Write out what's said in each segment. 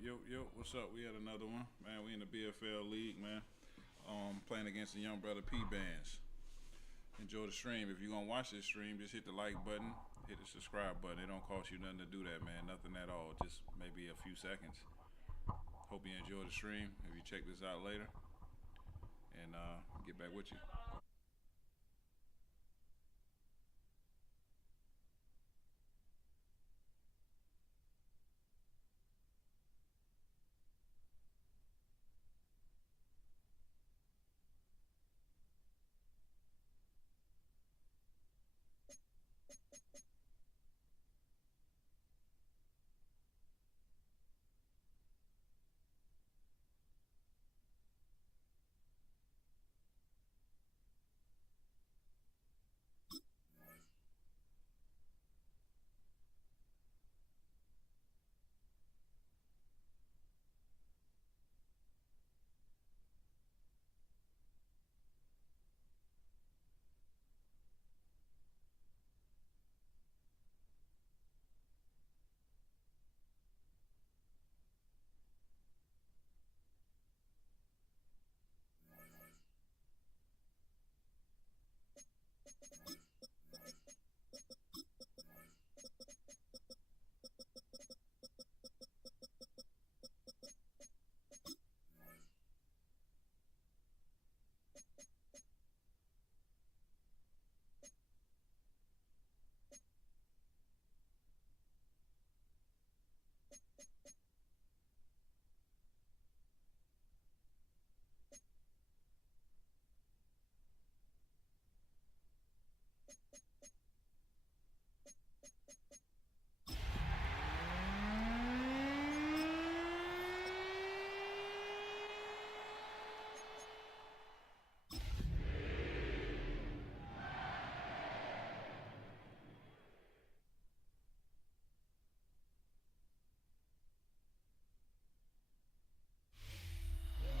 Yo, what's up? We had another one, man. We in the BFL league, man. Playing against the young brother Panthes. Enjoy the stream. If you're gonna watch this stream, just hit the like button, hit the subscribe button. It don't cost you nothing to do that, man. Nothing at all. Just maybe a few seconds. Hope you enjoy the stream. If you check this out later, and get back with you.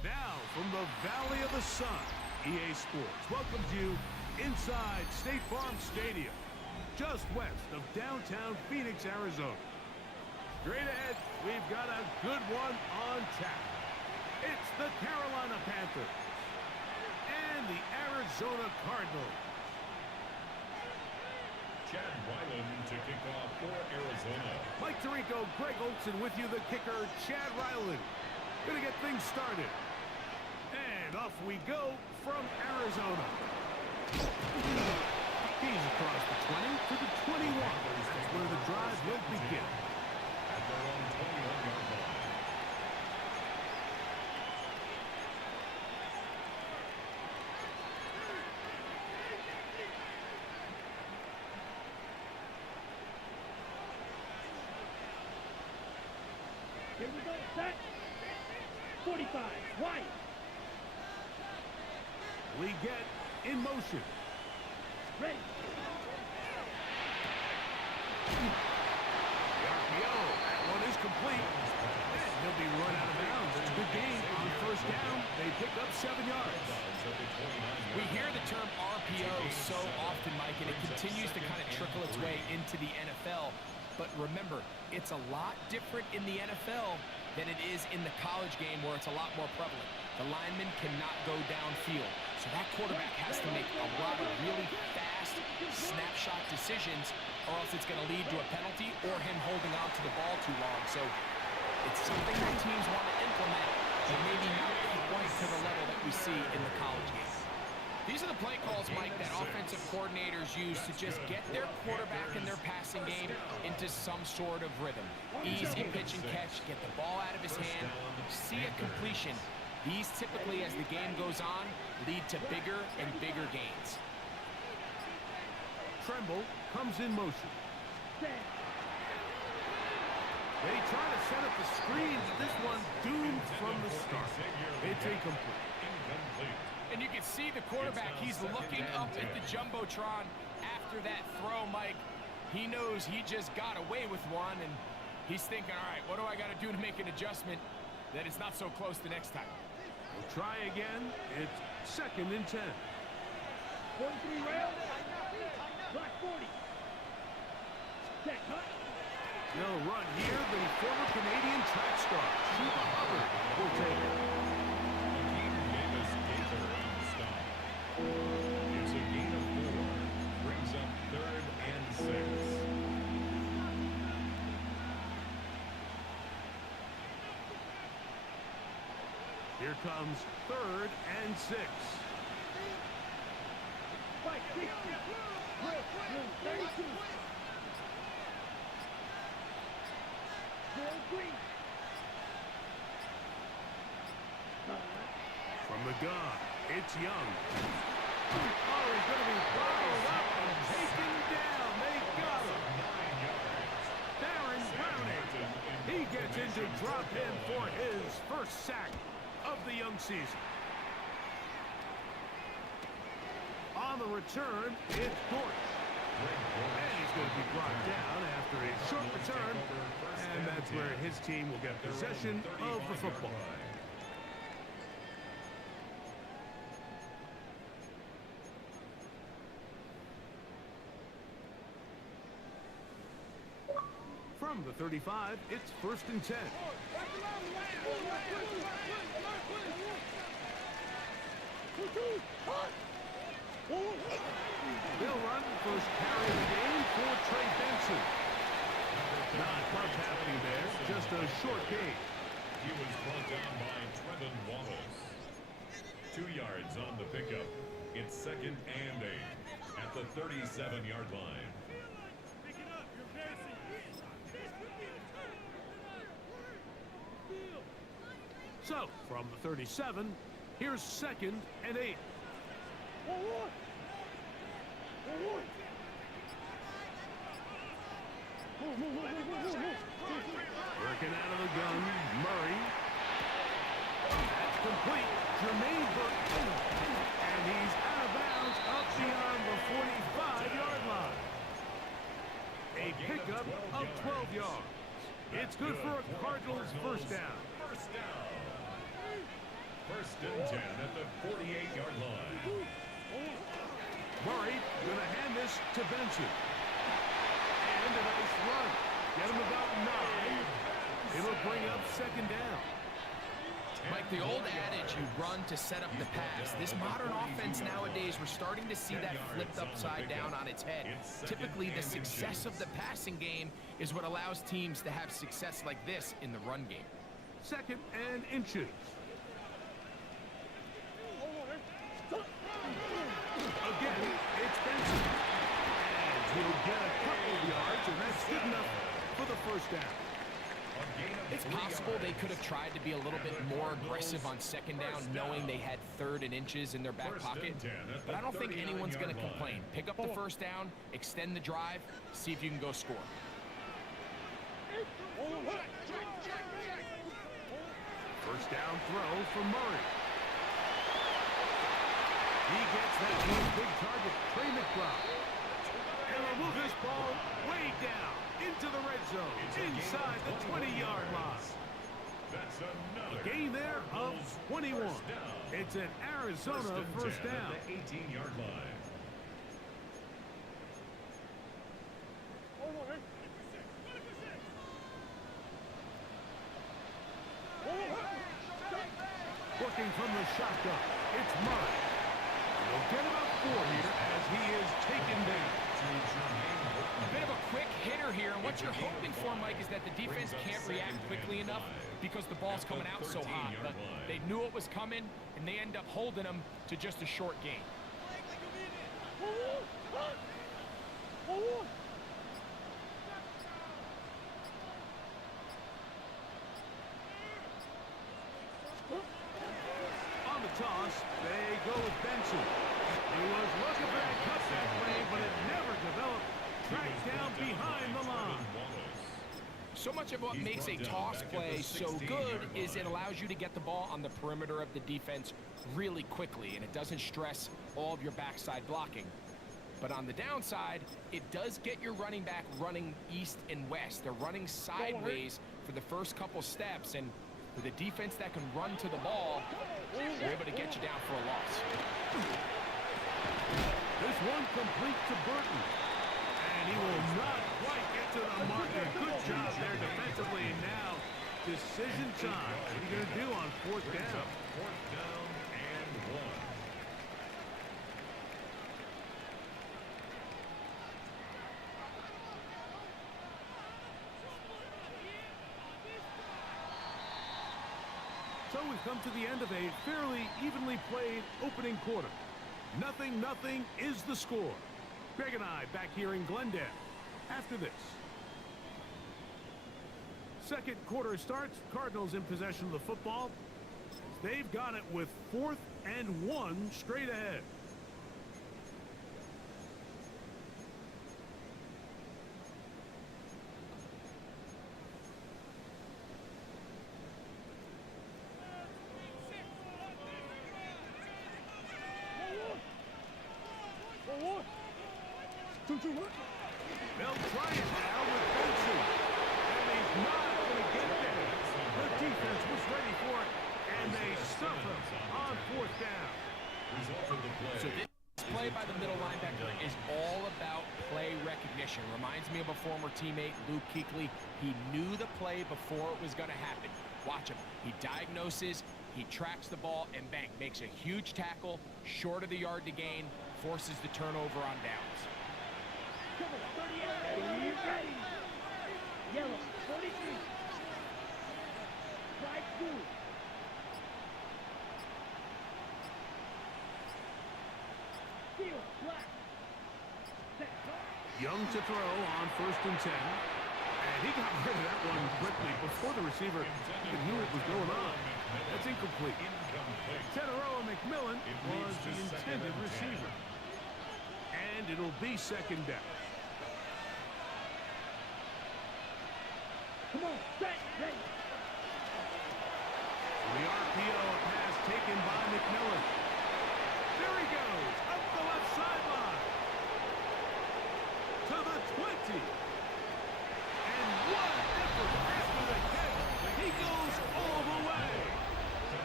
Now, from the Valley of the Sun, EA Sports welcomes you inside State Farm Stadium, just west of downtown Phoenix, Arizona. Straight ahead, we've got a good one on tap. It's the Carolina Panthers and the Arizona Cardinals. Chad Ryland to kick off for Arizona. Mike Tirico, Greg Olson with you, the kicker, Chad Ryland. Gonna get things started. And off we go from Arizona. He's across the 20 to the 21. That's where the drive will begin. At their own 21-yard line. Here we go, set. 45, right. We get in motion. Ready. The RPO, that one is complete. And he'll be run out of bounds. It's a good game on first down. They pick up 7 yards. We hear the term RPO so often, Mike, and it continues to kind of trickle its way into the NFL. But remember, it's a lot different in the NFL than it is in the college game where it's a lot more prevalent. The lineman cannot go downfield. So that quarterback has to make a lot of really fast snapshot decisions or else it's going to lead to a penalty or him holding on to the ball too long. So it's something that teams want to implement, but maybe not quite to the level that we see in the college game. These are the play calls, Mike, that offensive coordinators use to just get their quarterback and their passing game into some sort of rhythm. Easy pitch and catch, get the ball out of his hand, see a completion. These typically, as the game goes on, lead to bigger and bigger gains. Tremble comes in motion. They try to set up the screen, but this one doomed from the start. It's incomplete. And you can see the quarterback, he's looking up at the Jumbotron after that throw, Mike. He knows he just got away with one, and he's thinking, all right, what do I got to do to make an adjustment that it's not so close the next time? We'll try again. It's 2nd and 10. 43 rail. Black 40. Set, cut. They'll run here, the former Canadian track star, Here comes 3rd and 6. Fight 60. Blue 32. Blue green. From the gun, it's Young. Oh, he's going to be followed up and taken down. They got him. Darren Browning. He gets into drop in for his first sack of the young season. On the return, it's Dortch. And he's going to be brought down after a short return. And that's where his team will get possession of the football. From the 35, it's 1st and 10. They'll run first carry of the game for Trey Benson. Not much happening there, just a short gain. He was brought down by Trevin Wallace. 2 yards on the pickup. It's 2nd and 8 at the 37-yard line. So, from the 37, here's 2nd and 8. Working out of the gun, Murray. That's complete. Jermaine Burton. And he's out of bounds up beyond the 45-yard line. A pickup of 12 yards. It's good for a Cardinals first down. First down. 1st and 10 at the 48-yard line. Murray gonna hand this to Benson. And a nice run. Get him about 9. It'll bring up 2nd down. Mike, the old adage, you run to set up the pass. This modern offense nowadays, we're starting to see that flipped upside down on its head. Typically, the success of the passing game is what allows teams to have success like this in the run game. 2nd and inches. Again, it's Benson. And he'll get a couple of yards, and that's good enough for the first down. It's possible they could have tried to be a little bit more aggressive on 2nd down, knowing they had 3rd and inches in their back pocket. But I don't think anyone's going to complain. Pick up the first down, extend the drive, see if you can go score. First down throw for Murray. He gets that team's big target, Trey McBride. And will move this ball way down into the red zone, inside the 20-yard line. That's another A gain there of 21. It's an Arizona first down. At the 18-yard line. Working from the shotgun, it's Murray. He'll get about 4 here as he is taken down. A bit of a quick hitter here, and what you're hoping for, Mike, is that the defense can't react quickly enough because the ball's coming out so hot. But they knew it was coming, and they end up holding them to just a short gain. On the toss, they go with Benson. He was looking for that cutback play, but it never developed. Tracked down behind the line. So much of what makes a toss play so good is it allows you to get the ball on the perimeter of the defense really quickly, and it doesn't stress all of your backside blocking. But on the downside, it does get your running back running east and west. They're running sideways for the first couple steps, and for the defense that can run to the ball, they're able to get you down for a loss. This one complete to Burton. And he will not quite get to the marker. Good job there defensively. Now, decision time. What are you going to do on 4th down? 4th down and 1. So So we've come to the end of a fairly evenly played opening quarter. 0-0 is the score. Greg and I back here in Glendale after this. Second quarter starts. Cardinals in possession of the football. They've got it with 4th and 1 straight ahead. They'll try it now with Panthes. And he's not going to get there. The defense was ready for it, and they suffer on 4th down. So this play by the middle linebacker is all about play recognition. Reminds me of a former teammate, Luke Kuechly. He knew the play before it was going to happen. Watch him. He diagnoses, he tracks the ball, and bang, makes a huge tackle, short of the yard to gain, forces the turnover on downs. Come on, 38. Be ready. Yellow, 43. Right through. Field, black. Young to throw on 1st and 10. And he got rid of that one quickly before the receiver even knew what was going on. That's incomplete. Teteroa McMillan was the intended receiver. And it'll be 2nd down. Come on, set, ready. The RPO, a pass taken by McMillan. There he goes, up the left sideline. To the 20. And what an effort after the catch. He goes all the way.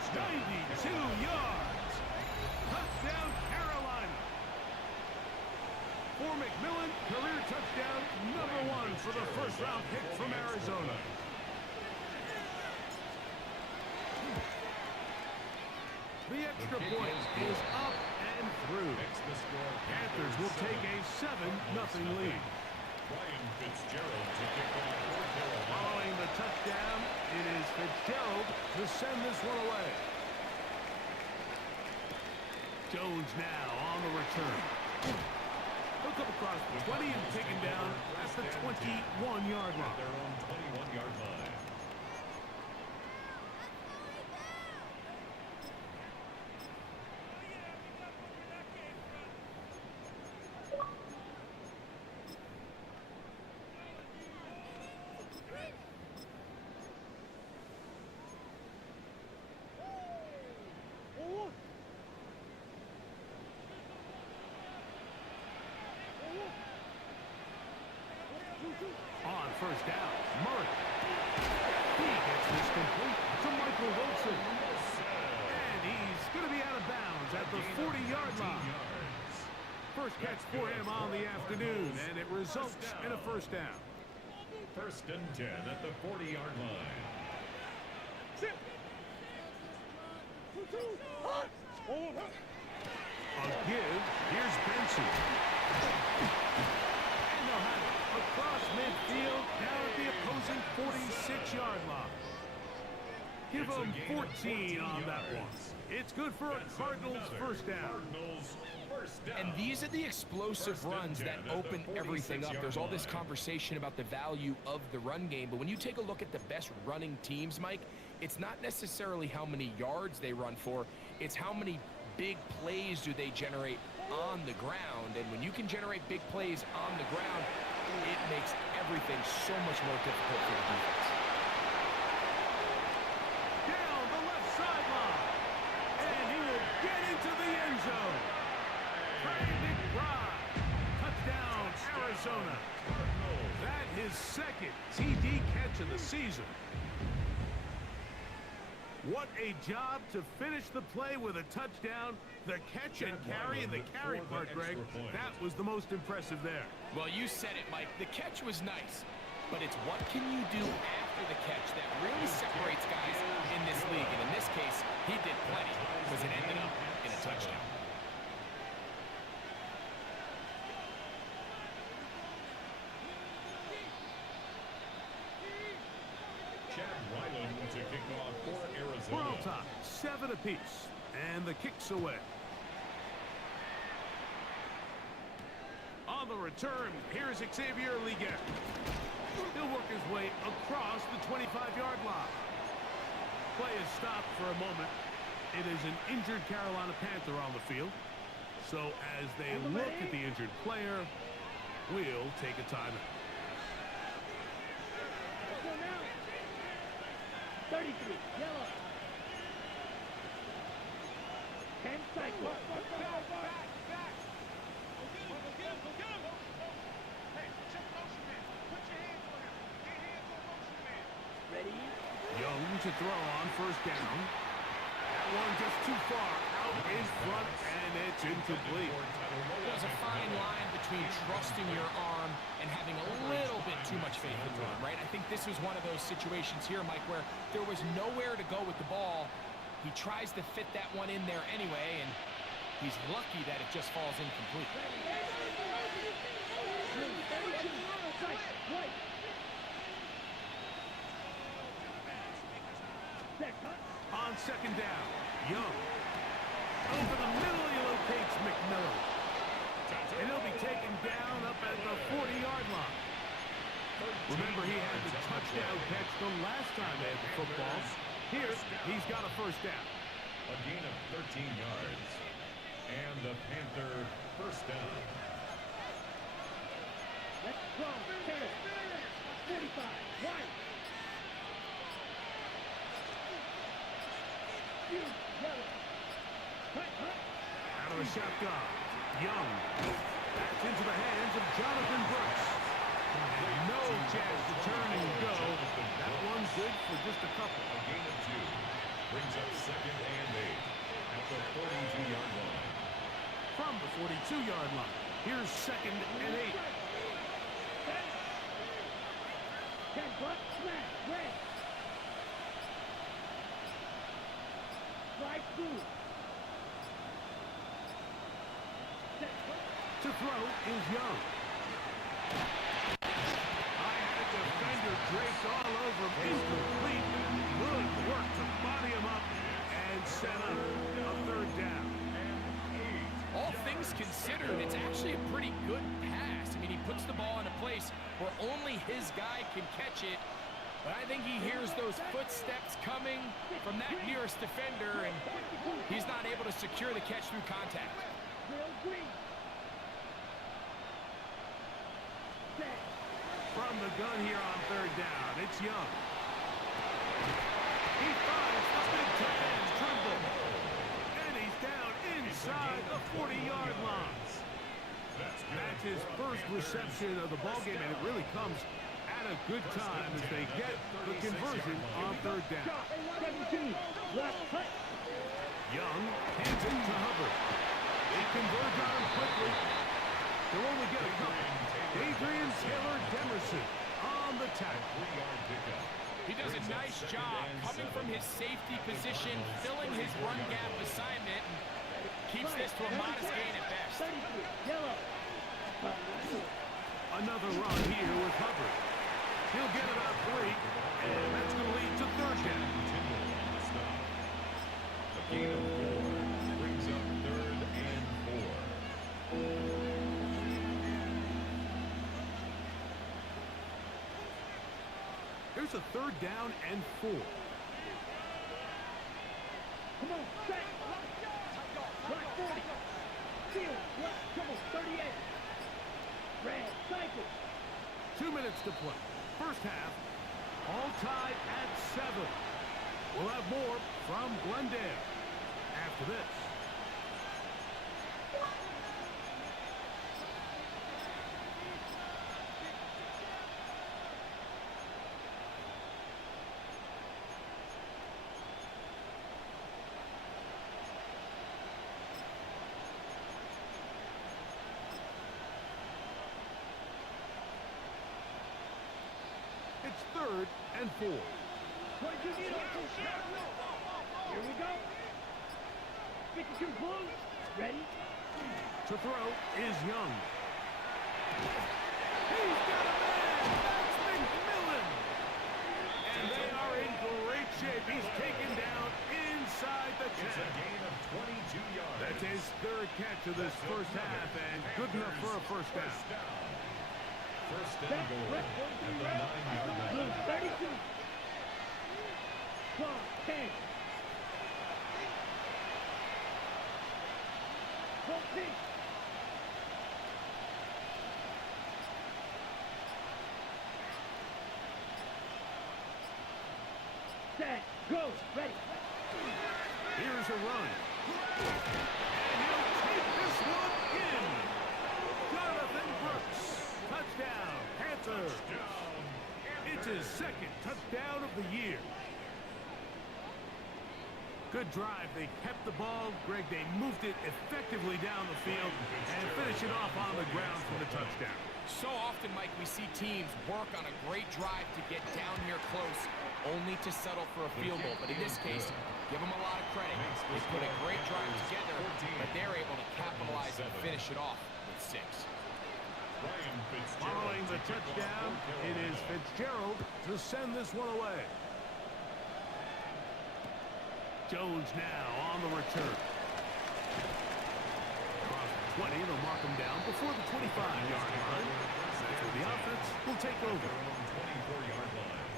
92 yards. Touchdown, Carolina. For McMillan, career touchdown #1 for the 1st-round pick from Arizona. The extra point is up and through. Panthers will take a 7-0 lead. Following the touchdown, it is Fitzgerald to send this one away. Jones now on the return. He'll come across the 20 and taken down at the 21-yard line. Their own 21-yard line. On 1st down, Murray. He gets this complete to Michael Wilson. And he's going to be out of bounds at the 40-yard line. First catch for him on the afternoon, and it results in a 1st down. 1st and 10 at the 40-yard line. A give. Here's Benson. And they'll have it across midfield, down at the opposing 46-yard line. Give them 14 on that one. It's good for a Cardinals 1st down. And these are the explosive runs that open everything up. There's all this conversation about the value of the run game, but when you take a look at the best running teams, Mike, it's not necessarily how many yards they run for, it's how many big plays do they generate on the ground. And when you can generate big plays on the ground, it makes everything so much more difficult for the defense. Down the left sideline. And he will get into the end zone. Trey McBride. Touchdown, Arizona. That his 2nd TD catch of the season. What a job to finish the play with a touchdown. The catch and carry, and the carry part, Greg, that was the most impressive there. Well, you said it, Mike. The catch was nice, but it's what can you do after the catch that really separates guys in this league. And in this case, he did plenty because it ended up in a touchdown. Chad Ryland to kick off for We're Arizona. all tied, 7 apiece, and the kick's away. On the return, here's Xavier Liguer. He'll work his way across the 25-yard line. Play is stopped for a moment. It is an injured Carolina Panther on the field. So as they look at the injured player, we'll take a timeout. Let's go now. 33, yellow. 10 cycles. Ready? Young to throw on first down. That one just too far out in front, and it's incomplete. There's a fine line between trusting your arm and having a little bit too much faith in your arm, right? I think this was one of those situations here, Mike, where there was nowhere to go with the ball. He tries to fit that one in there anyway, and he's lucky that it just falls incomplete. On second down, Young. Over the middle, he locates McMillan. And he'll be taken down up at the 40-yard line. Remember, he had the touchdown catch the last time they had the football. Here, he's got a first down. A gain of 13 yards. And the Panther first down. Let's go. 45. Right. Yellow. Out of the shotgun, Young. That's into the hands of Jonathan Brooks. And no chance to turn and go. That one's good for just a couple. A gain of 2. Brings up second and 8 at the 42-yard line. From the 42-yard line, here's second and 8. 10 bucks, smash, red. Right through. To throw is Young. I had a defender draped all over him. Incomplete. Good work to body him up and set up a third down. All things considered, it's actually a pretty good pass. I mean, he puts the ball in a place where only his guy can catch it. But I think he hears those footsteps coming from that nearest defender, and he's not able to secure the catch through contact. Real green. Set. From the gun here on third down, it's Young. He finds the big tight end, Trimble. And he's down inside the 40-yard line. That's his first reception of the ballgame, and it really comes at a good time as they get the conversion on third down. 17. Left cut. Young hands it to Hubbard. They converge on him quickly. They'll only get a couple. Adrian Taylor Demerson on the tackle. 3-yard pickup. He does a nice job coming from his safety position, filling his run gap assignment, and keeps this to a modest gain at best. 33. Yellow. Another run here with Hubbard. He'll get about 3, and that's going to lead to third down. A gain of 4 brings up third and 4. Here's a third down and 4. Come on, set. Block 40. Field, left, trouble, 38. Red, cycle. 2 minutes to play. First half, all tied at 7. We'll have more from Glendale after this. It's third and 4. 22 need Here we go. 52 blue. Ready? To throw is Young. He's got a man! That's McMillan! And they are shape. He's taken down inside the 10. It's a gain of 22 yards. That's his third catch of this first half, and good enough for a first down. First and goal at the 9-yard line. 32. 12, 10. 14. Set, go, ready. Here's a run. And he'll take this one in. Jonathan Brooks. Touchdown, Panther. It's his second touchdown of the year. Good drive. They kept the ball. Greg, they moved it effectively down the field and finish it off on the ground for the touchdown. So often, Mike, we see teams work on a great drive to get down here close, only to settle for a field goal. But in this case, give them a lot of credit. They put a great drive together, but they're able to capitalize and finish it off with 6. Following the touchdown, it is Fitzgerald to send this one away. Jones now on the return. Across the 20, they'll mark him down before the 25-yard line. That's where the offense will take over. 24-yard line.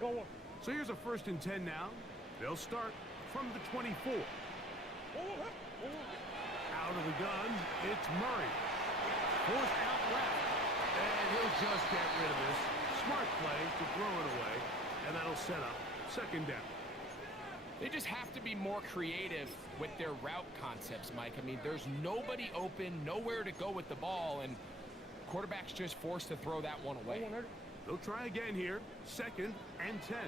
Go on. So here's a 1st and 10 now. They'll start from the 24. Out of the gun, it's Murray. Forced out left. And he'll just get rid of this. Smart play to throw it away. And that'll set up 2nd down. They just have to be more creative with their route concepts, Mike. I mean, there's nobody open, nowhere to go with the ball, and quarterback's just forced to throw that one away. They'll try again here. 2nd and 10.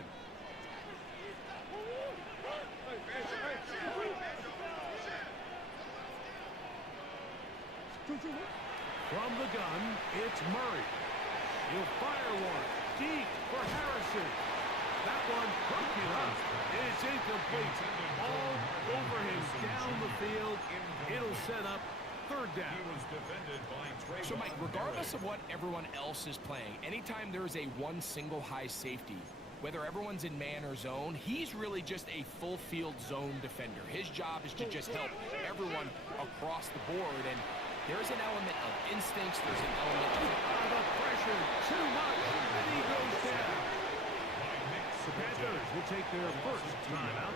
From the gun, it's Murray. He'll fire one. Deep for Harrison. That one hooked it up. It's incomplete. All over him down the field. It'll set up 3rd down. He was defended by Trey. So, Mike, regardless of what everyone else is playing, anytime there's a one single high safety, whether everyone's in man or zone, he's really just a full field zone defender. His job is to just help everyone across the board, and there's an element of instincts, there's an element of The pressure, too much, and he goes down. The Panthers will take their first timeout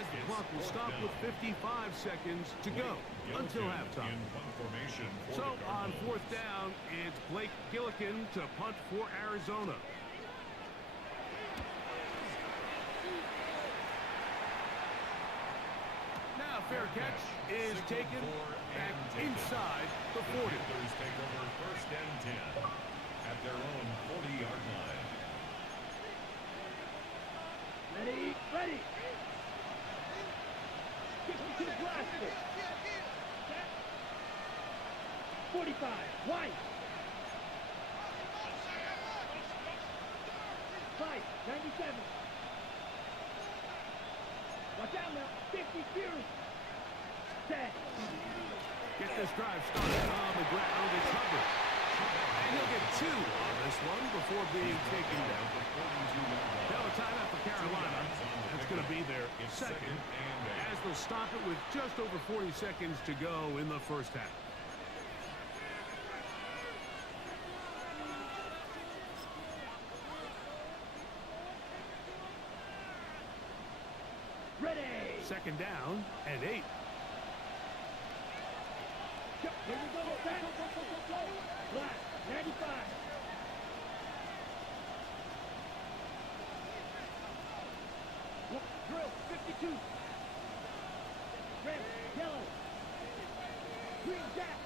as the clock will stop with 55 seconds to go until halftime. So on 4th down, it's Blake Gillikin to punt for Arizona. Now fair catch is taken back inside the 40. Panthers take over 1st and 10 at their own 40-yard line. Ready, ready. Get him to the blaster. 45, White. 5, 97. Watch out now, 50 Fury. Set. Get this drive started on the ground. It's Hubbard. And he'll get 2 on this one before being taken down. Now a timeout for Carolina. That's going to be their 2nd, as they'll stop it with just over 40 seconds to go in the first half. Ready. 2nd down and 8. Here we go. Black, 95. Drill, 52. Red, yellow. Green, jack.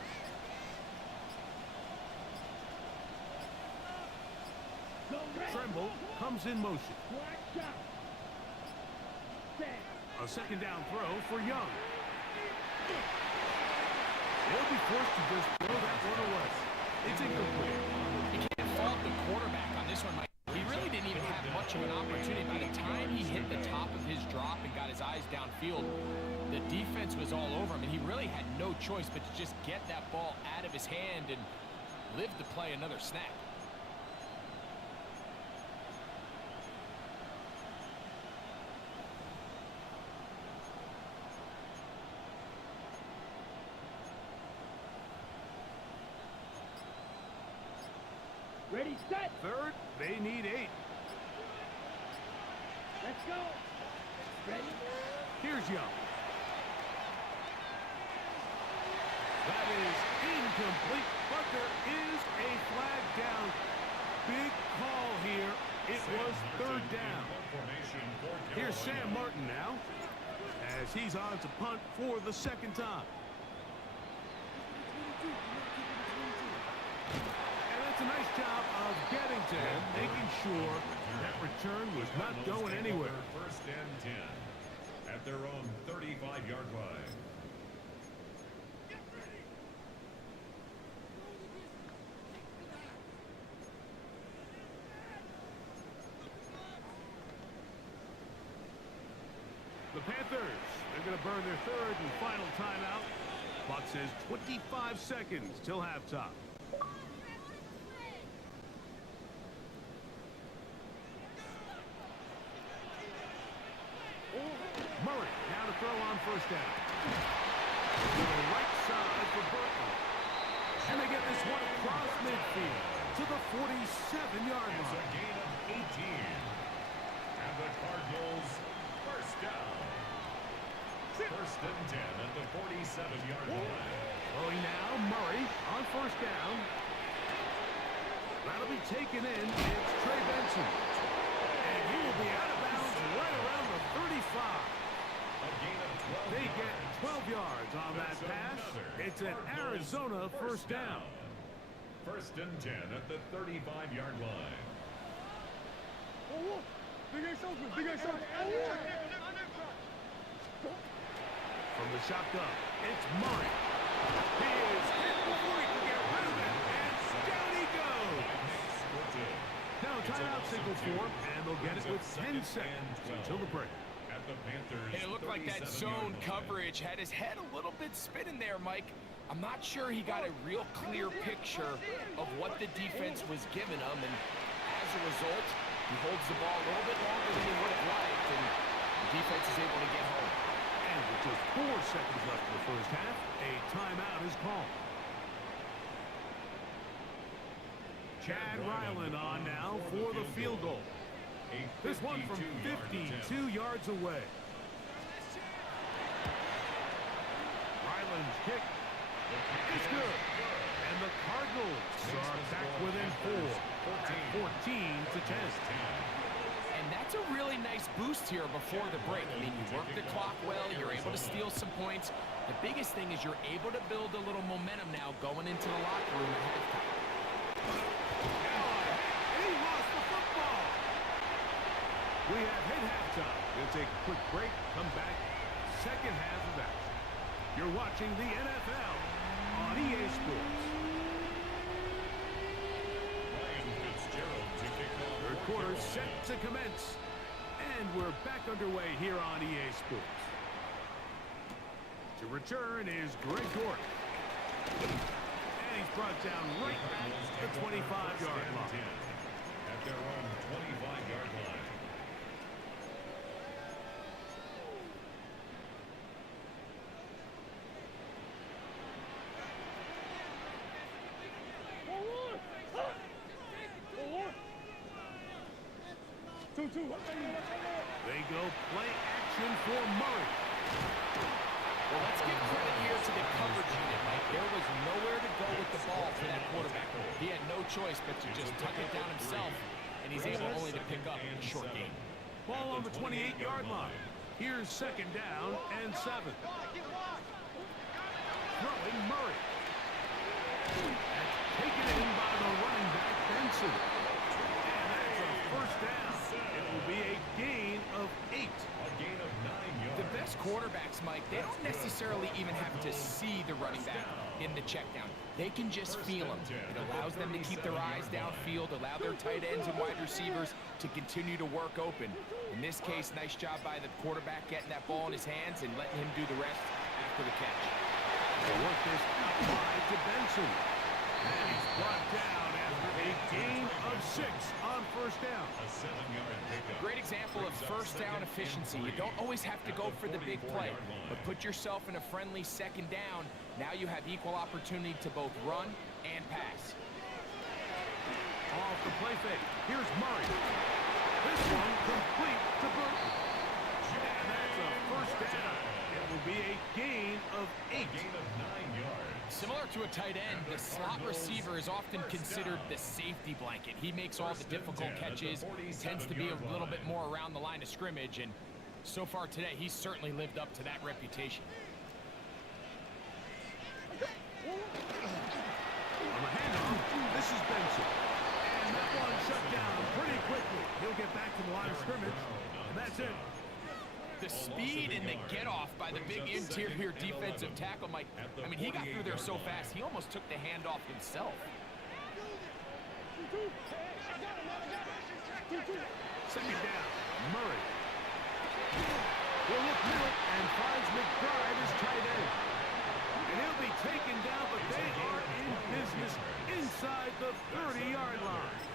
Go red. Tremble comes in motion. Black shot. Set. A 2nd down throw for Young. They'll be forced to just throw that one away. It's incomplete. You can't fault the quarterback on this one, Mike. He really didn't even have much much of an opportunity. By the time he hit the top of his drop and got his eyes downfield, the defense was all over him, and he really had no choice but to just get that ball out of his hand and live to play another snap. Ready, set. Third, they need 8. Let's go. Ready. Here's Young. That is incomplete, but there is a flag down. Big call here. It was third down. Here's Sam Martin now, as he's on to punt for the second time. And that's a nice job of getting to him, making sure that return was not going anywhere. First and 10 at their own 35-yard line. The Panthers, they're going to burn their third and final timeout. Clock says 25 seconds till halftime. Murray now to throw on first down. To the right side for Burton. And they get this one across midfield to the 47-yard It's a line. gain of 18. And the Cardinals first down. First and 10 at the 47-yard line. Throwing now, Murray on first down. That'll be taken in. It's Trey Benson. And he will be out of bounds right around the 35. A gain of 12 They yards. get 12 yards on that pass. It's an Arizona first down. First and 10 at the 35-yard line. From the shotgun, it's Murray. He is hit before he can get rid of it, and down he goes. Now timeout signal for him, and they'll get it with 10 seconds until the break. At the Panthers, And it looked like that 37-yard zone line. coverage had his head a little bit spinning there, Mike. I'm not sure he got a real clear picture of what the defense was giving him, and as a result, he holds the ball a little bit longer than he would have liked, and the defense is able to get home. And with just 4 seconds left in the first half, a timeout is called. Chad Ryland on now for the field goal. This one from 52 yards away. Ryland's kick is good. And the Cardinals are back within 4 at 14-10. And that's a really nice boost here before the break. I mean, you work the clock well, you're able to steal some points. The biggest thing is you're able to build a little momentum now going into the locker room at halftime. And he lost the football. We have hit halftime. We'll take a quick break, come back, second half of action. You're watching the NFL on EA Sports. Ryan Fitzgerald to kick off. Third quarter set to commence. And we're back underway here on EA Sports. To return is Greg Dork. And he's brought down right at the 25-yard line. At their own 25-yard line. They go play action for Murray. Well, let's give credit here to the coverage unit, Mike. There was nowhere to go with the ball for that quarterback. He had no choice but to just tuck it down himself, and he's able only to pick up a short gain. Ball on the 28-yard line. Here's second down and 7. Throwing Murray. That's taken in by the running back, Benson. And that's a first down. It will be a gain of 8. A gain of 9 yards. The best quarterbacks, Mike, they don't necessarily necessarily even have to see the running back in the check down. They can just feel him. It allows them to keep their eyes downfield, allow their tight ends and wide receivers to continue to work open. In this case, nice job by the quarterback getting that ball in his hands and letting him do the rest after the catch. They work this out wide to Benson. And he's brought down after a gain of 6 on first down. A 7-yard pickup. Great example of first down efficiency. You don't always have to go for the big play, but put yourself in a friendly second down. Now you have equal opportunity to both run and pass. Off the play fake. Here's Murray. This one complete to Burton. And that's a first down. It will be a gain of 8. Gain of 9 yards. Similar to a tight end, the slot receiver is often considered the safety blanket. He makes all the difficult catches, tends to be a little bit more around the line of scrimmage, and so far today, he's certainly lived up to that reputation. On the handoff, this is Benson. And that one shut down pretty quickly. He'll get back to the line of scrimmage, and that's it. The speed and the get-off by the big interior defensive tackle, Mike. I mean, he got through there so fast, he almost took the handoff himself. Second down, Murray. He'll look middle and finds McBride as tight end. And he'll be taken down, but they are in business inside the 30-yard line.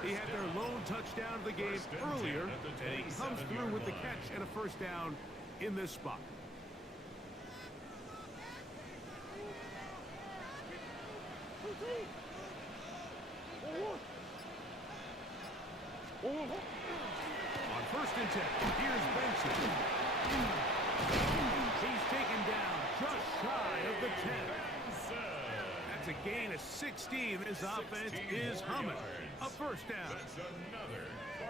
He had their lone touchdown of the game earlier, and he comes through with the catch and a first down in this spot. On first and 10, here's Benson. He's taken down just shy of the 10. That's a gain of 16. This offense is humming. A first down.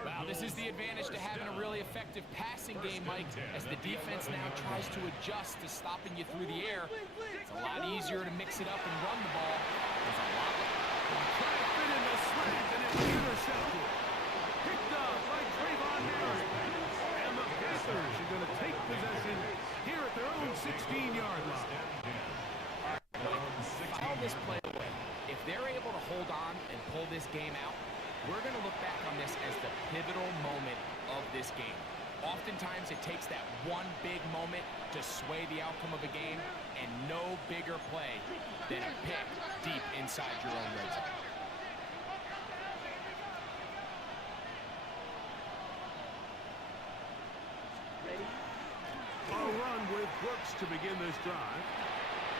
Wow, this is the advantage to having a really effective passing game, Mike, as the defense now tries to adjust to stopping you through the air. It's a lot easier to mix it up and run the ball. There's a lot. Trying to fit in the slant, and it's intercepted. Picked up by Trayvon Merritt. And the Panthers are going to take possession here at their own 16-yard line. File this play away. If they're able to hold on and pull this game out, we're going to look back on this as the pivotal moment of this game. Oftentimes, it takes that one big moment to sway the outcome of a game, and no bigger play than a pick deep inside your own red zone. A run with Brooks to begin this drive.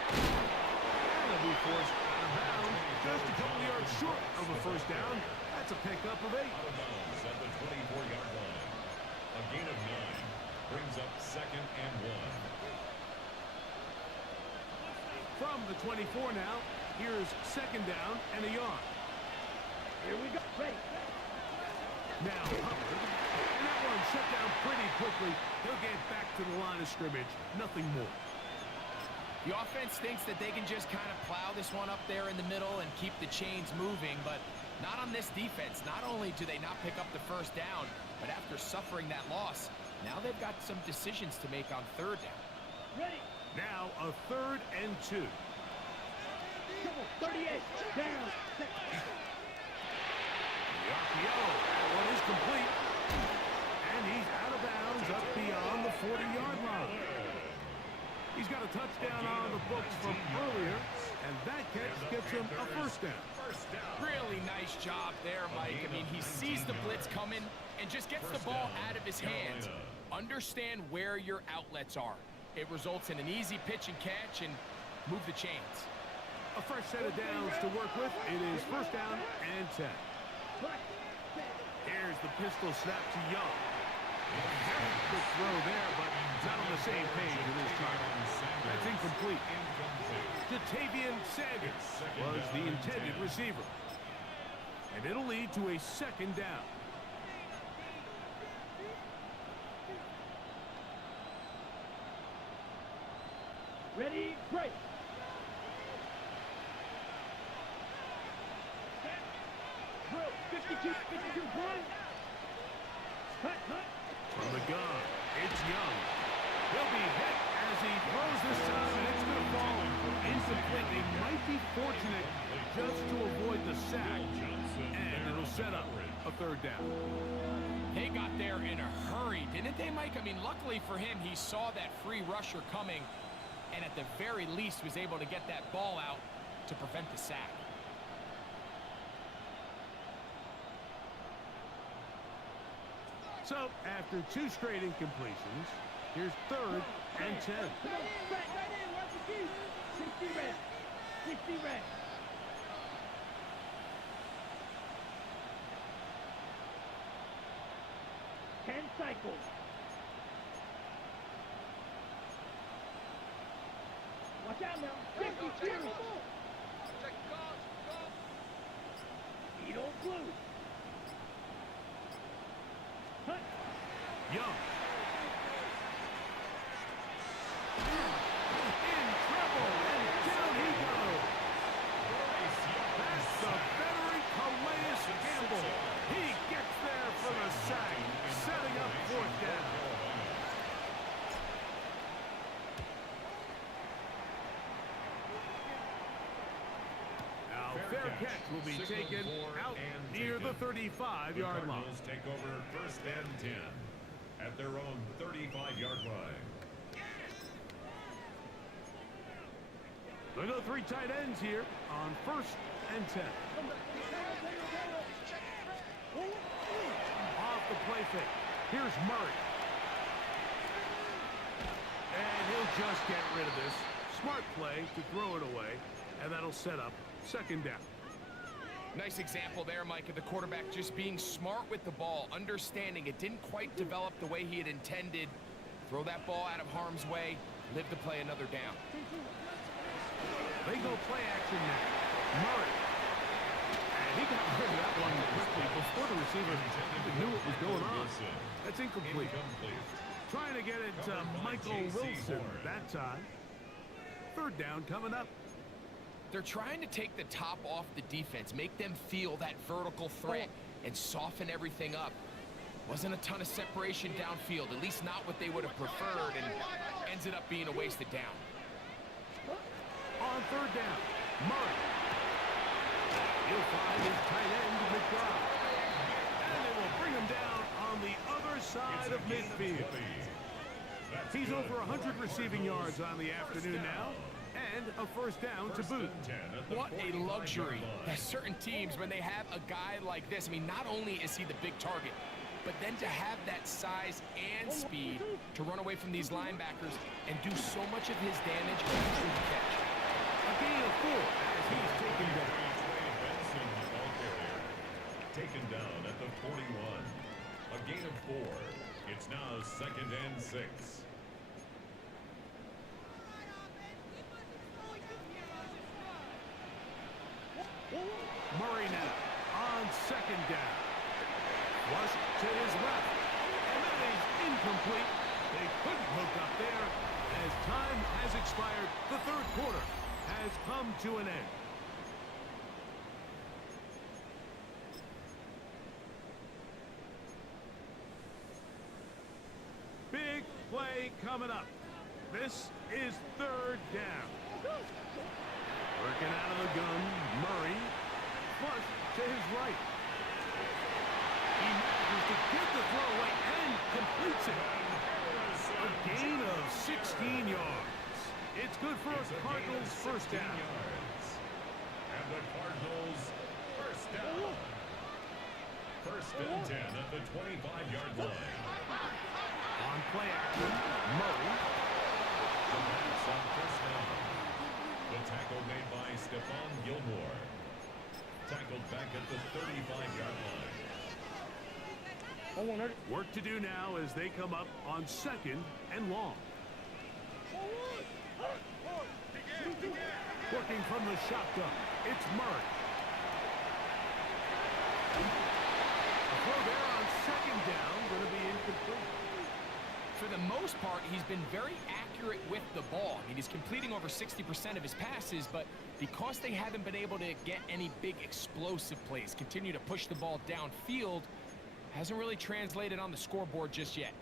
And they'll be forced out of bounds, just a couple yards short of a first down. That's a pickup of 8. Out of bounds at the 24-yard line. A gain of 9 brings up 2nd and 1. From the 24 now, here's second down and a yard. Here we go. Ready. Now Hubbard, and that one shut down pretty quickly. He'll get back to the line of scrimmage, nothing more. The offense thinks that they can just kind of plow this one up there in the middle and keep the chains moving, but not on this defense. Not only do they not pick up the first down, but after suffering that loss, now they've got some decisions to make on third down. Ready. Now a 3rd and 2. 38. Down. The RPO, that one is complete. And he's out of bounds up beyond the 40-yard line. He's got a touchdown on the books from earlier, and that catch gets him a first down. Really nice job there, Mike. I mean, he sees the blitz coming and just gets the ball out of his hands. Understand where your outlets are. It results in an easy pitch and catch and move the chains. A fresh set of downs to work with. It is first down and 10. Here's the pistol snap to Young. Good throw there, but not on the same page with his target. That's incomplete. Jatavian Sanders was the intended receiver. And it'll lead to a second down. Ready. Break. Drill. 52. 52. One. Cut. From the gun, it's Young. He'll be hit as he throws this time, and it's going to fall incomplete. They might be fortunate just to avoid the sack, and it'll set up a third down. They got there in a hurry, didn't they, Mike? I mean, luckily for him, he saw that free rusher coming, and at the very least was able to get that ball out to prevent the sack. So, after 2 straight incompletions, here's 3rd and 10. Come on, right in, watch the key. 60 red. 60 red. Ten cycles. Watch out now. 50 series. He don't lose. Hunt. Young. In trouble, and down he goes. That's the veteran Calais Campbell. He gets there for the sack, setting up 4th down. Now, fair catch will be taken out near the 35-yard line. Cardinals take over 1st and 10 at their own 35-yard line. They go 3 tight ends here on 1st and 10. Off the play fake. Here's Murray. And he'll just get rid of this. Smart play to throw it away, and that'll set up 2nd down. Nice example there, Mike, of the quarterback just being smart with the ball, understanding it didn't quite develop the way he had intended. Throw that ball out of harm's way, live to play another down. They go play action now. Murray. And he got rid of that one quickly before the receiver even knew what was going on. That's incomplete. Trying to get it to Michael Wilson that time. 3rd down coming up. They're trying to take the top off the defense, make them feel that vertical threat, and soften everything up. Wasn't a ton of separation downfield, at least not what they would have preferred, and ended up being a wasted down. On 3rd down, Murray. He'll find his tight end, McBride. And they will bring him down on the other side of midfield. He's over 100 receiving yards on the afternoon now, and a 1st down to boot. What a luxury that certain teams, when they have a guy like this, I mean, not only is he the big target, but then to have that size and speed to run away from these linebackers and do so much of his damage after the catch. A gain of 4 as he's taken down. Taken down at the 41. A gain of 4. It's now 2nd and 6. Murray now on 2nd down. Flush to his left. And that is incomplete. They couldn't hook up there as time has expired. The 3rd quarter has come to an end. Big play coming up. This is 3rd down. Working out of the gun, Murray. Flush to his right. He manages to get the throw away and completes it. A gain of 16 yards. It's good for a Cardinals 1st down. And the Cardinals 1st down. 1st and 10 at the 25-yard line. On play action, Murray. The pass on 1st down. The tackle made by Stephon Gilmore. Tackled back at the 35-yard line. Work to do now as they come up on 2nd and long. Working from the shotgun, it's Murray. A throw there on 2nd down, going to be incomplete. For the most part, he's been very accurate with the ball. I mean, he's completing over 60% of his passes, but because they haven't been able to get any big explosive plays, continue to push the ball downfield, hasn't really translated on the scoreboard just yet.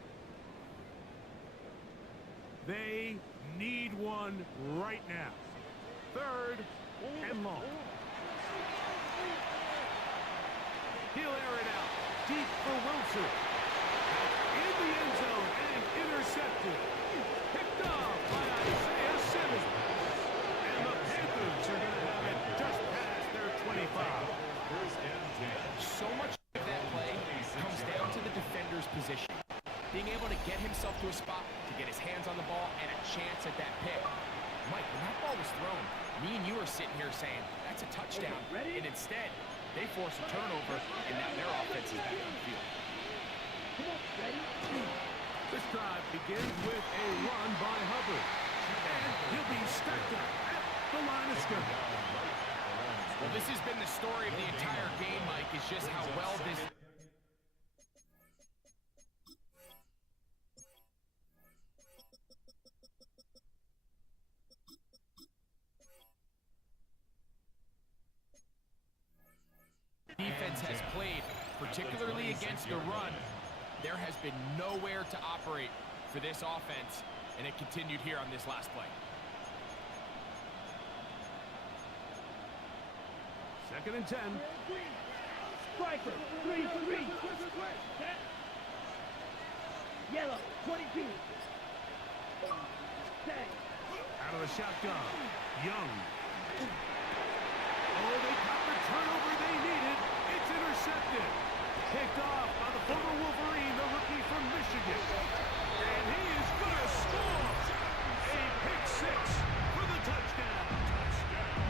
They need one right now. 3rd and long. He'll air it out. Deep for Wilson. In the end zone and intercepted. Picked off by Isaiah Simmons. And the Panthers are going to have it just past their 25. So much of that play comes down to the defender's position. Being able to get himself to a spot, to get his hands on the ball, and a chance at that pick. Mike, when that ball was thrown, me and you are sitting here saying, that's a touchdown. And instead, they force a turnover, and now their offense is back on the field. This drive begins with a run by Hubbard. And he'll be stacked up at the line of scrimmage. Well, this has been the story of the entire game, Mike, is just how well this... defense has played, particularly against the run. There has been nowhere to operate for this offense, and it continued here on this last play. 2nd and 10. Striker, 3-3. Yellow, 22. Tag. Out of the shotgun. Young. Oh, they got the turnover they needed. It's intercepted. Picked off by the former Wolverine, the rookie from Michigan. And he is going to score. A pick 6 for the touchdown.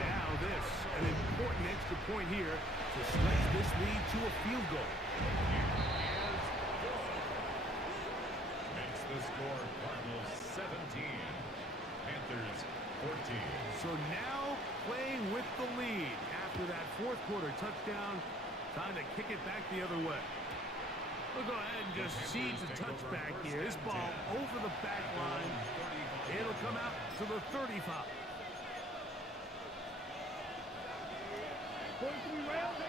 Now this, an important extra point here to stretch this lead to a field goal. Makes the score Cardinals 17, Panthers 14. So now playing with the lead after that 4th quarter touchdown. Time to kick it back the other way. We'll go ahead and just seize the touchback here. This ball over the back line. It'll come out to the 35. 43 rounds.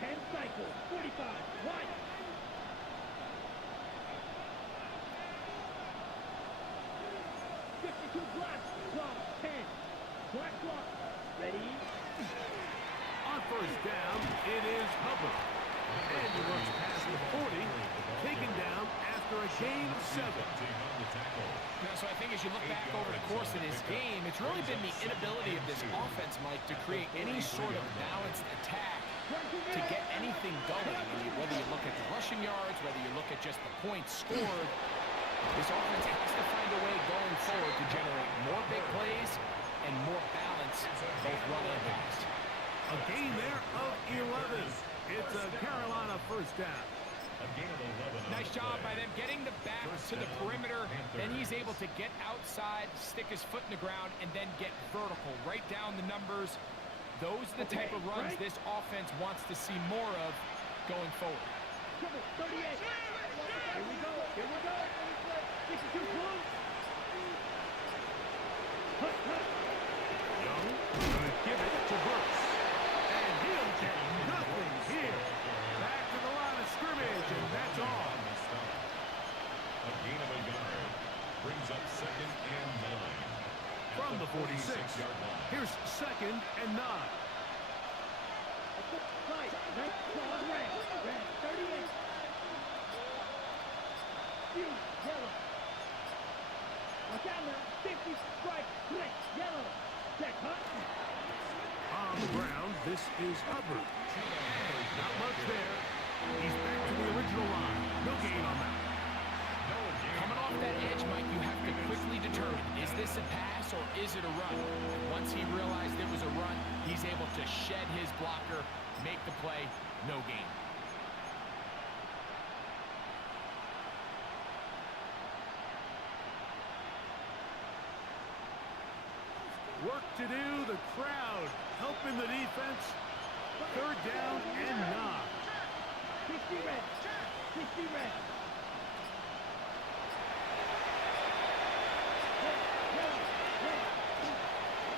10 cycles, 45. White. Black clock, 10. Black clock. Ready? On 1st down, it is Hubbard. And he runs past the 40, taken down after a gain of 7. Now, so I think as you look back over the course of this game, it's really been the inability of this offense, Mike, to create any sort of balanced attack to get anything going. I mean, whether you look at the rushing yards, whether you look at just the points scored, this offense has to find a way going forward to generate more big plays and more balance, both run and pass. A gain there of 11. It's a Carolina 1st down. Nice job by them getting the back to the perimeter. Then he's able to get outside, stick his foot in the ground, and then get vertical. Right down the numbers. Those are the type of runs this offense wants to see more of going forward. 38. Here we go. Here we go. 62 close. Cut, cut. Young going to give it to Brooks. And he'll get nothing here. Back to the line of scrimmage, and that's all. A gain of a yard brings up 2nd and 9. From the 46. Here's 2nd and 9. Right. Red. Red. 38. Yellow. Watch out now. 50 strike. Red. Yellow. Check. Hut. On the ground, this is Hubbard. Not much there. He's back to the original line. No gain on that. Coming off that edge, Mike, you have to quickly determine, is this a pass or is it a run? And once he realized it was a run, he's able to shed his blocker, make the play, no gain. Work to do, the crowd helping the defense. 3rd down and 9. 60 red. 60 red.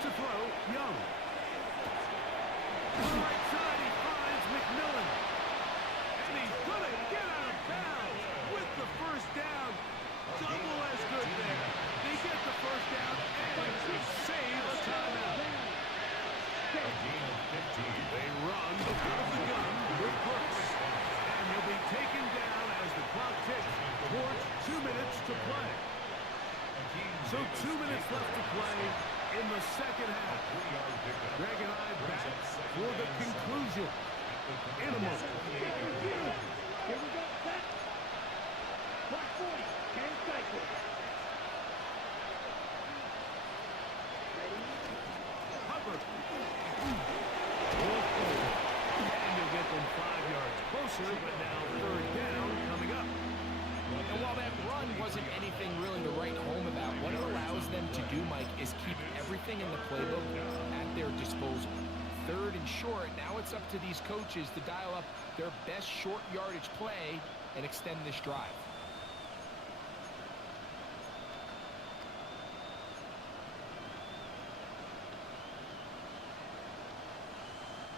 To throw, Young. On the right side, he finds McMillan. And he's going to get out of bounds with the 1st down So 2 minutes left to play in the second half. Greg and I back for the conclusion in a moment. Here we go, set. Clock 40, 10 cycles. Ready? Hubbard. And you'll get them 5 yards closer, but now third down coming up. And while that run wasn't anything really to write home about, what it allows them to do, Mike, is keep everything in the playbook at their disposal. Third and short, now it's up to these coaches to dial up their best short yardage play and extend this drive.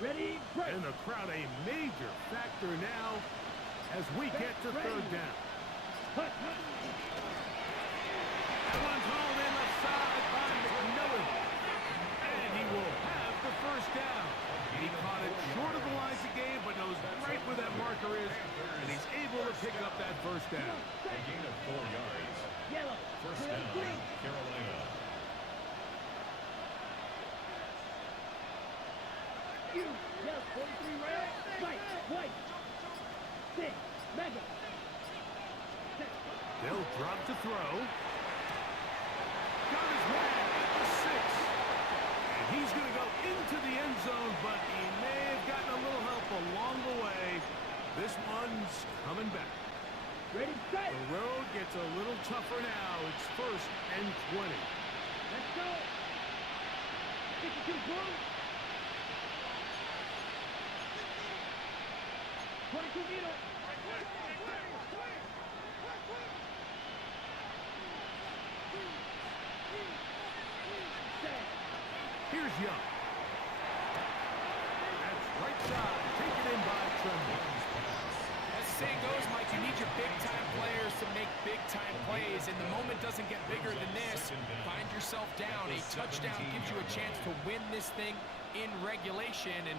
Ready, break. And the crowd a major factor now as we get to third down. Hut, hut. That one's hauled in the side by McMillan. And he will have the first down. He caught it short of the lines of game, but knows right where that marker is, and he's able to pick up that first down. A gain of 4 yards. Yellow. First Clear, down, green. Carolina. You. Yellow. 43 red. White. White. 6. Mega. They'll drop to throw. Got his man at the 6. And he's going to go into the end zone, but he may have gotten a little help along the way. This one's coming back. Ready, set. The road gets a little tougher now. It's 1st and 20. Let's go. 52 blue. 22 needle. Here's Young. That's right side. Taken in by Tremble. As the saying goes, Mike, you need your big-time players to make big-time plays, and the moment doesn't get bigger than this. Find yourself down. A touchdown gives you a chance to win this thing in regulation, and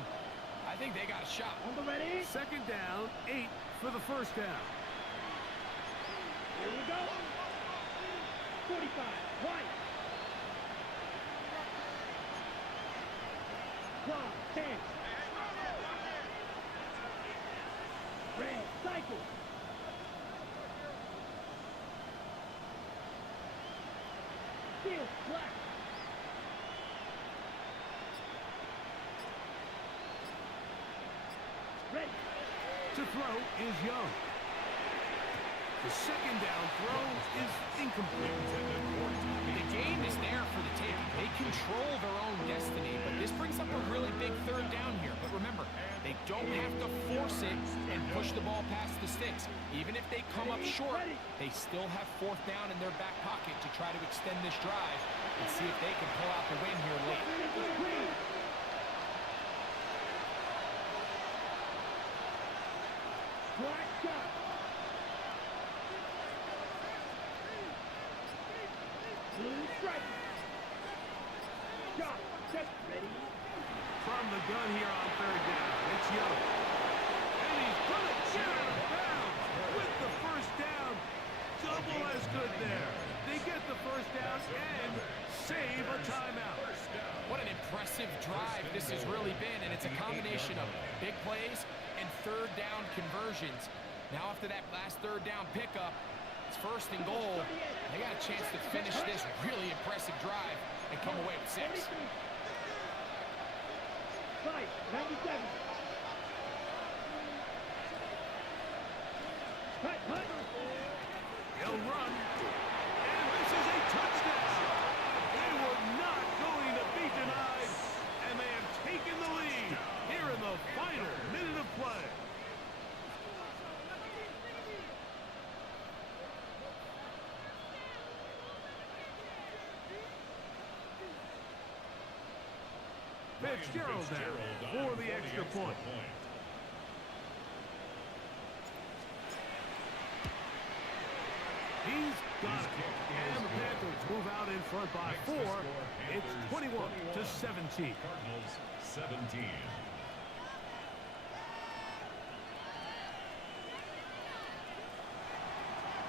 I think they got a shot. On the ready. Second down, 8 for the first down. Here we go. 45. White. Clock. 10. Red. Cycle. Steel. Black. Ready. To throw is Young. The second down throw is incomplete. The game is there for the taking. They control their own destiny, but this brings up a really big third down here. But remember, they don't have to force it and push the ball past the sticks. Even if they come up short, they still have 4th down in their back pocket to try to extend this drive and see if they can pull out the win here late. Black shot. Blue stripe. Shot. Set. Ready. From the gun here on third down, it's Young. And he's gonna get out of bounds with the first down. Double as good there. They get the first down and save a timeout. What an impressive drive this has really been, and it's a combination of big plays and third down conversions. Now after that last third down pickup, it's 1st and goal. They got a chance to finish this really impressive drive and come away with 6. 97. Hut, hut. He'll run. And this is a touchdown. They were not going to be denied. And they have taken the lead here in the final minute of play. Fitzgerald now for the extra point. He's got it. And the Panthers move out in front by 4. It's 21-17. Cardinals 17.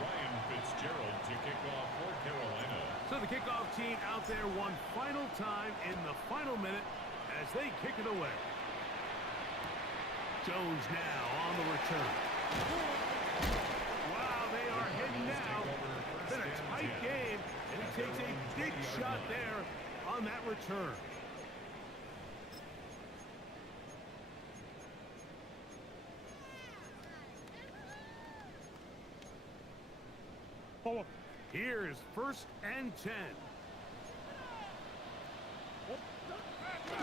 Ryan Fitzgerald to kick off for Carolina. So the the kickoff team out there one final time in the final minute as they kick it away. Jones now on the return. Wow, they are heading now. It's been a tight game, and he takes a big shot there on that return. Here's 1st and 10.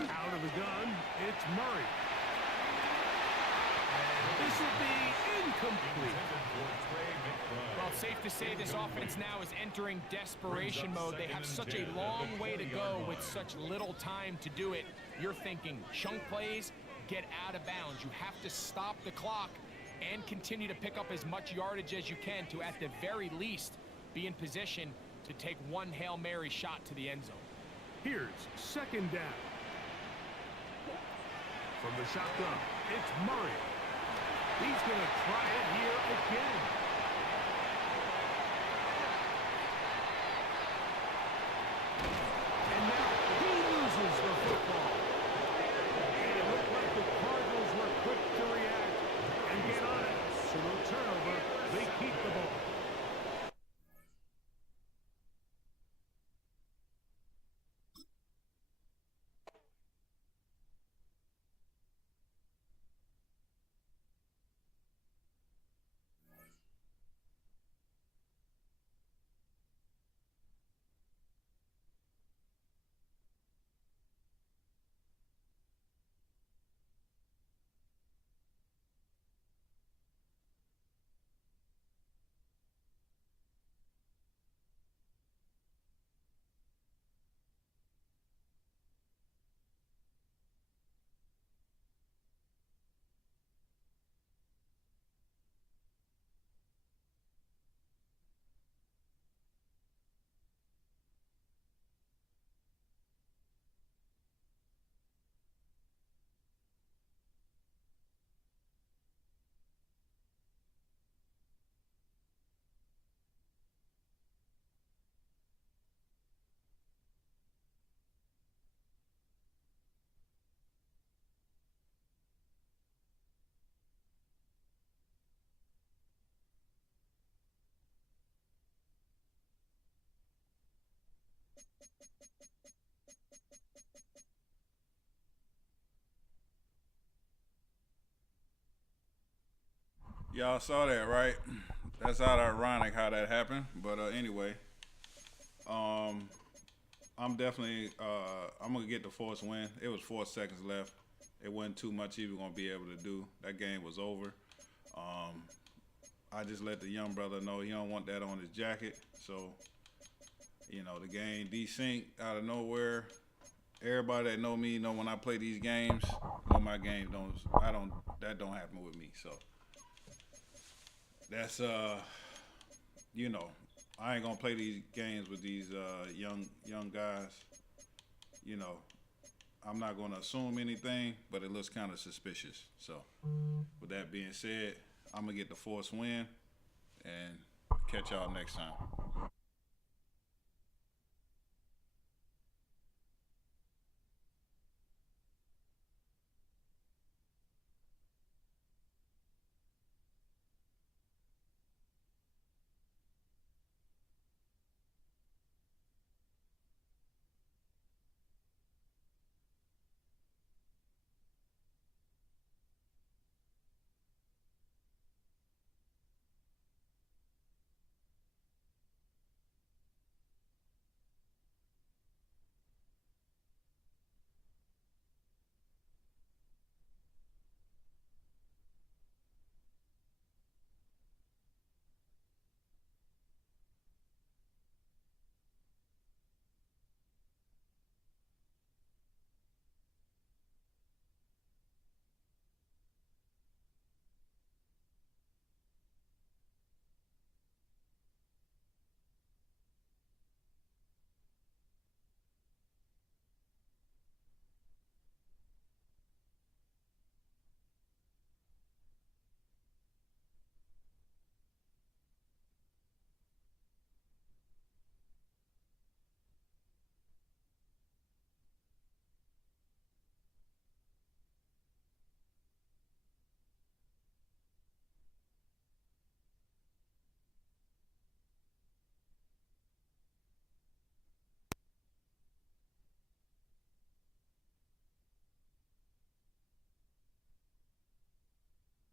Out of the gun, it's Murray. And this will be incomplete. Well, it's safe to say this offense now is entering desperation mode. They have such a long way to go with such little time to do it. You're thinking chunk plays, get out of bounds. You have to stop the clock and continue to pick up as much yardage as you can to, at the very least, be in position to take one Hail Mary shot to the end zone. Here's 2nd down. From the shotgun, it's Murray. He's going to try it here again. And now he loses the football. And it looked like the Cardinals were quick to react and get on it. So no turnover, they keep the ball. Y'all saw that, right? That's not ironic how that happened. But anyway, I'm definitely I'm gonna get the forced win. It was 4 seconds left. It wasn't too much he was gonna be able to do. That game was over. I just let the young brother know he don't want that on his jacket. So, you know, the game desynced out of nowhere. Everybody that know me know when I play these games, when my games that don't happen with me. So that's you know, I ain't gonna play these games with these young guys. You know, I'm not gonna assume anything, but it looks kind of suspicious. So with that being said, I'm gonna get the forced win and catch y'all next time.